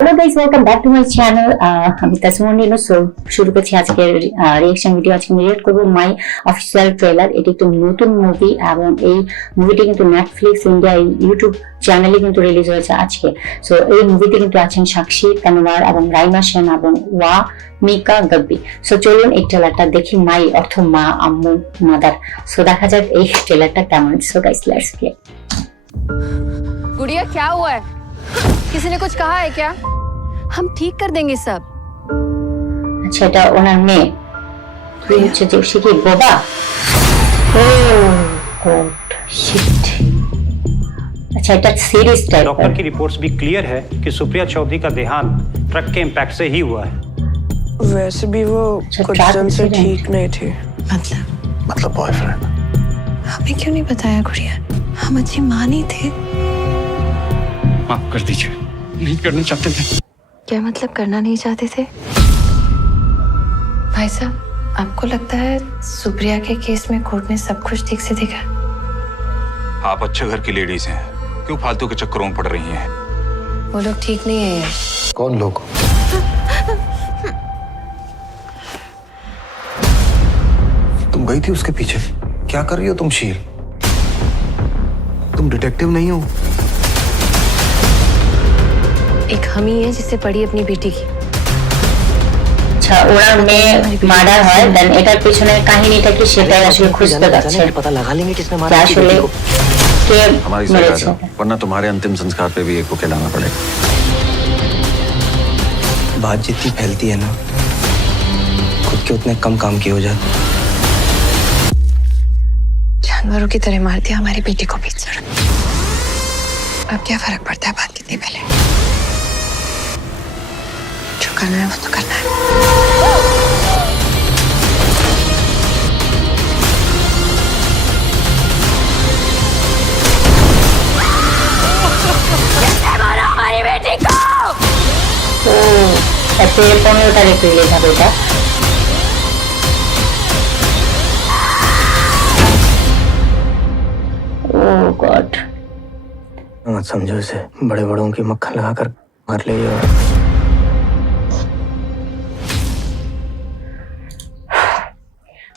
Hello guys, welcome back to my channel. আমি Tasmin. So শুরু করছি আজকের রিঅ্যাকশন ভিডিও। আজকে আমি রিঅ্যাক্ট করবো মাই অফিসিয়াল ট্রেলার। এটি একটু নতুন মুভি এবং এই মুভিটি কিন্তু নেটফ্লিক্স ইন্ডিয়া ইউটিউব চ্যানেলে কিন্তু রিলিজ হয়েছে আজকে। সো এই মুভিতে কিন্তু আছেন সাক্ষী তানওয়ার এবং রাইমা সেন এবং মিকা গব্বি। সো চলুন এই ট্রেলারটা দেখি। মাই অর্থ মা, আম্মু, মাদার। সো দেখা যাক এই ট্রেলারটা কেমন। So guys, let's play. गुड़िया क्या हुआ है? किसी ने कुछ कहा है क्या? हम ठीक कर देंगे सब। আচ্ছা, এটা ওনার মেয়ে। কি হচ্ছে যে সে কি বোবা? ও গড শিট। अच्छा, এটা सीरीज टाइप। डॉक्टर की रिपोर्ट्स भी क्लियर है कि सुप्रिया चौधरी का देहांत ट्रक के इम्पैक्ट से ही हुआ है। वैसे भी वो कुछ दिन से ठीक नहीं थी। मतलब बॉयफ्रेंड। हमें क्यों नहीं बताया गुड़िया? हम अच्छी माँ नहीं थे। माफ कर दीजिए, नहीं करना चाहते थे। क्या मतलब करना नहीं चाहते थे? भाई साहब, आपको लगता है सुप्रिया के केस में कोर्ट ने सब कुछ ठीक से देखा? आप अच्छे घर की लेडीज हैं, क्यों फालतू के चक्करों में पड़ रही हैं? वो लोग ठीक नहीं है यार। कौन लोग? तुम गई थी उसके पीछे? क्या कर रही हो तुम शील? तुम डिटेक्टिव नहीं हो? एक हम ही है जिससे पड़ी अपनी बेटी की। আচ্ছা, ওনার মেয়ে মার্ডার হয়, দেন এটার পিছনে কাহিনীটা কি সেটাই আসলে খুঁজতে যাচ্ছে। पता लगा लेंगे किसने যে मारा। আসলে কে हमारी जगह মেরেছে। जाओ, वरना तुम्हारे अंतिम संस्कार पे भी एक को खिलाना पड़ेगा। बात जितनी फैलती है ना, खुद के उतने कम काम की हो जाती। जानवरों की तरह मार दिया हमारी बेटी को बीच सड़क। अब क्या फर्क पड़ता है बात कितनी पहले? जो करना है वो तो करना है। তো এপ্রিল 15 তারিখ রিলিজ হবে এটা। ও গড। मत समझो इसे, बड़े बड़ों की मक्खन लगाकर मार ले। और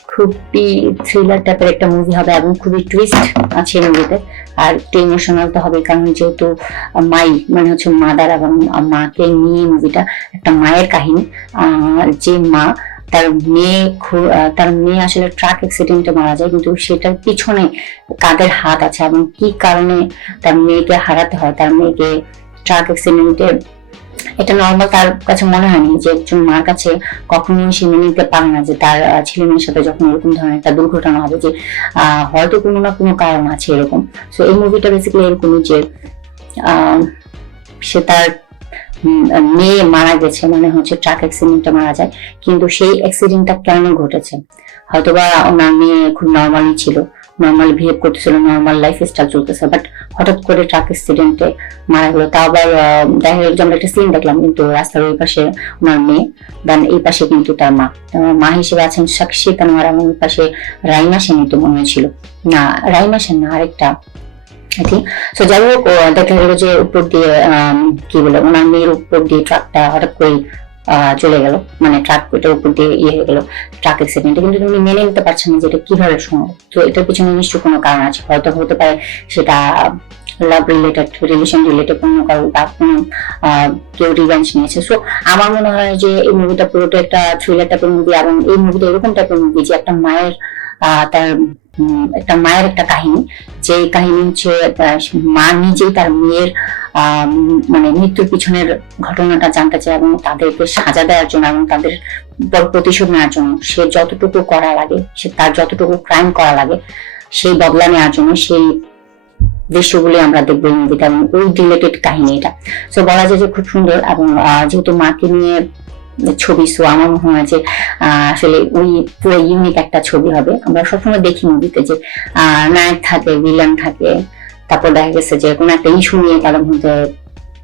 খুবই থ্রিলার টাইপের একটা মুভি হবে এবং খুবই টুইস্ট আছে মুভিতে। আর একটু ইমোশনাল তো হবে, কারণ যেহেতু মাই মানে হচ্ছে মাদার এবং মাকে নিয়ে মুভিটা। একটা মায়ের কাহিনী। যে মা তার মেয়ে আসলে ট্রাক অ্যাক্সিডেন্টে মারা যায়, কিন্তু সেটার পিছনে কাদের হাত আছে এবং কি কারণে তার মেয়েকে হারাতে হয়। তার মেয়েকে ট্রাক অ্যাক্সিডেন্টে, এটা নর্মাল তার কাছে মনে হয়নি যে একজন মার কাছে কখনোই সে মেনে নিতে পারে না যে তার ছেলে মেয়ের সাথে যখন এরকম ধরনের একটা দুর্ঘটনা হবে, যে হয়তো কোনো না কোনো কারণ আছে এরকম। সো এই মুভিটা বেসিক্যালি এরকমই যে সে তার মেয়ে মারা গেছে, মানে হচ্ছে ট্রাক অ্যাক্সিডেন্টে মারা যায়, কিন্তু সেই অ্যাক্সিডেন্টটা কেন ঘটেছে? হয়তোবা ওনার মেয়ে খুব নর্মালি ছিল, নর্মাল বিহেভ করতেছিল, নর্মাল লাইফ স্টাইল চলতেছে, বাট হঠাৎ করে ট্রাক অ্যাক্সিডেন্টে মারা গেলো। তাও আবার দেখা গেল যে আমরা একটা সিন দেখলাম, কিন্তু রাস্তার ওই পাশে ওনার মেয়ে, দেন এই পাশে কিন্তু তার মা। মা হিসেবে আছেন সাক্ষী তানওয়ার এবং ওই পাশে রাইমা সেন তো মনে হয়েছিল, না রাইমা সেন না, আরেকটা সো যাই হোক, দেখা গেল যে উপর দিয়ে কি বলে ওনার মেয়ের উপর দিয়ে ট্রাকটা হঠাৎ করে চলে গেল, মানে ট্রাক ওইটার উপর দিয়ে ইয়ে হয়ে গেল ট্রাক অ্যাক্সিডেন্টে। কিন্তু তুমি মেনে নিতে পারছেন না যে এটা কিভাবে সম্ভব। তো এটার পিছনে নিশ্চয়ই কোনো কারণ আছে, হয়তো হতে পারে সেটা লাভ রিলেটেড, রিলেশন রিলেটেড কোনো কারণ, বা কোনো কেউ রিভেঞ্জ নিয়েছে। সো আমার মনে হয় যে এই মুভিটা পুরোটা একটা থ্রিলার টাইপের মুভি, এবং এই মুভিটা এরকম টাইপের মুভি যে একটা মায়ের তার একটা মায়ের একটা কাহিনী, যে কাহিনী হচ্ছে মা নিজেই তার মেয়ের মানে মৃত্যুর পিছনের ঘটনাটা জানতে চায় এবং তাদেরকে সাজা দেওয়ার জন্য এবং তাদের প্রতিশোধ নেওয়ার জন্য সে যতটুকু করা লাগে, সে তার যতটুকু ক্রাইম করা লাগে সেই বদলা নেওয়ার জন্য সেই দৃশ্যগুলি আমরা দেখবো এই মুভিটা, এবং ওই রিলেটেড কাহিনী এটা। সো বলা যায় যে খুব সুন্দর, এবং যেহেতু মাকে নিয়ে ছবি, সো আমার মনে হয় যে আসলে ওই পুরো ইউনিক একটা ছবি হবে। আমরা সবসময় দেখি মুভিতে যে নায়ক থাকে, ভিলেন থাকে, তারপর দেখা গেছে যে কোনো একটা ইস্যু নিয়ে তাদের মধ্যে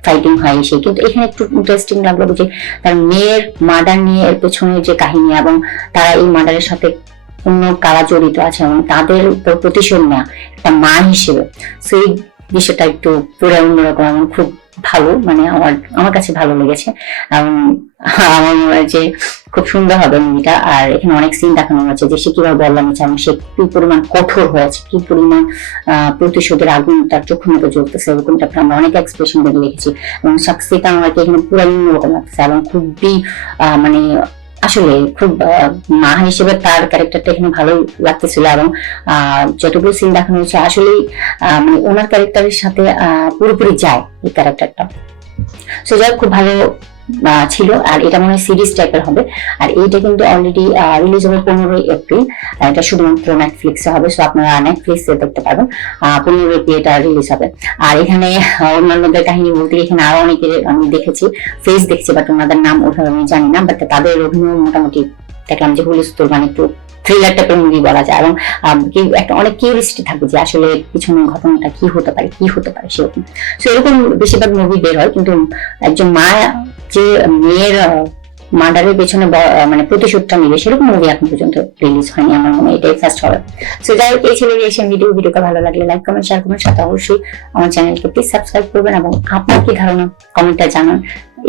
ফাইটিং হয় সে, কিন্তু এখানে একটু ইন্টারেস্টিং লাগলো যে তার মেয়ের মার্ডার নিয়ে এর পেছনে যে কাহিনী, এবং তারা এই মার্ডারের সাথে অন্য কারা জড়িত আছে এবং তাদের উপর প্রতিশোধ নেওয়া একটা মা হিসেবে। সেই বিষয়টা একটু পুরো অন্যরকম এবং খুব ভালো, মানে আমার কাছে ভালো লেগেছে এবং আমার মনে হয় যে খুব সুন্দর হবে মুভিটা। আর এখানে অনেক সিন দেখানো হয়েছে যে সে কিভাবে বদলা নিচ্ছে এবং সে কি পরিমাণ কঠোর হয়েছে, কি পরিমাণ প্রতিশোধের আগুন তার চোখের মতো জ্বলতেছে, এরকমটা আমরা অনেক এক্সপ্রেশন দেখে দেখেছি। এবং সাকসিতা আমাকে এখানে পুরো অন্যরকম লাগতেছে এবং খুবই মানে আসলে খুব মা হিসেবে তার ক্যারেক্টারটা এখানে ভালোই লাগতেছিল। এবং যতগুলো সিন দেখানো হয়েছে আসলেই মানে ওনার ক্যারেক্টারের সাথে পুরোপুরি যায় এই ক্যারেক্টারটা। সো যাই হোক, খুব ভালো ছিল। আর এটা মনে হয় সিরিজ টাইপের হবে। আর এইটা কিন্তু অলরেডি রিলিজ হবে 15 এপ্রিল। এটা শুধুমাত্র নেটফ্লিক্সে হবে, সো আপনারা নেটফ্লিক্সে দেখতে পারবেন। 15 এপ্রিল এটা রিলিজ হবে। আর এখানে অন্যান্যদের কাহিনী বলতে এখানে আরো অনেকের আমি দেখেছি, ফেস দেখছি, বাট ওনাদের নাম ওঠার আমি জানি না। বাট তাদের অভিনয় মোটামুটি দেখলাম যে হুলস্থুল, মানে একটু থ্রিলার টাইপের মুভি বলা যায়। এবং একটা অনেক কিউরিয়াসিটি থাকবে যে আসলে পিছনের ঘটনাটা কি হতে পারে সেরকম। সো এরকম বেশিরভাগ মুভি বের হয়, কিন্তু একজন মা যে মেয়ের মার্ডারের পেছনে মানে প্রতিশোধটা নেবে সেরকম মুভি এখন পর্যন্ত রিলিজ হয়নি। আমার মনে হয় এটাই ফার্স্ট হবে। সো যাই হোক, এই ছিল রিয়েকশন ভিডিওটা ভালো লাগলে লাইক কমেন্ট শেয়ার করবেন, সাথে অবশ্যই আমার চ্যানেলকে প্লিজ সাবস্ক্রাইব করবেন এবং আপনার কি ধারণা কমেন্টটা জানান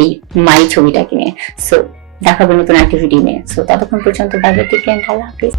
এই মাই ছবিটাকে নিয়ে। সো দেখাবো নতুন একটা ভিডিও নিয়ে। সো ততক্ষণ পর্যন্ত বাইরে টেক কেয়ার, আল্লাহ হাফেজ।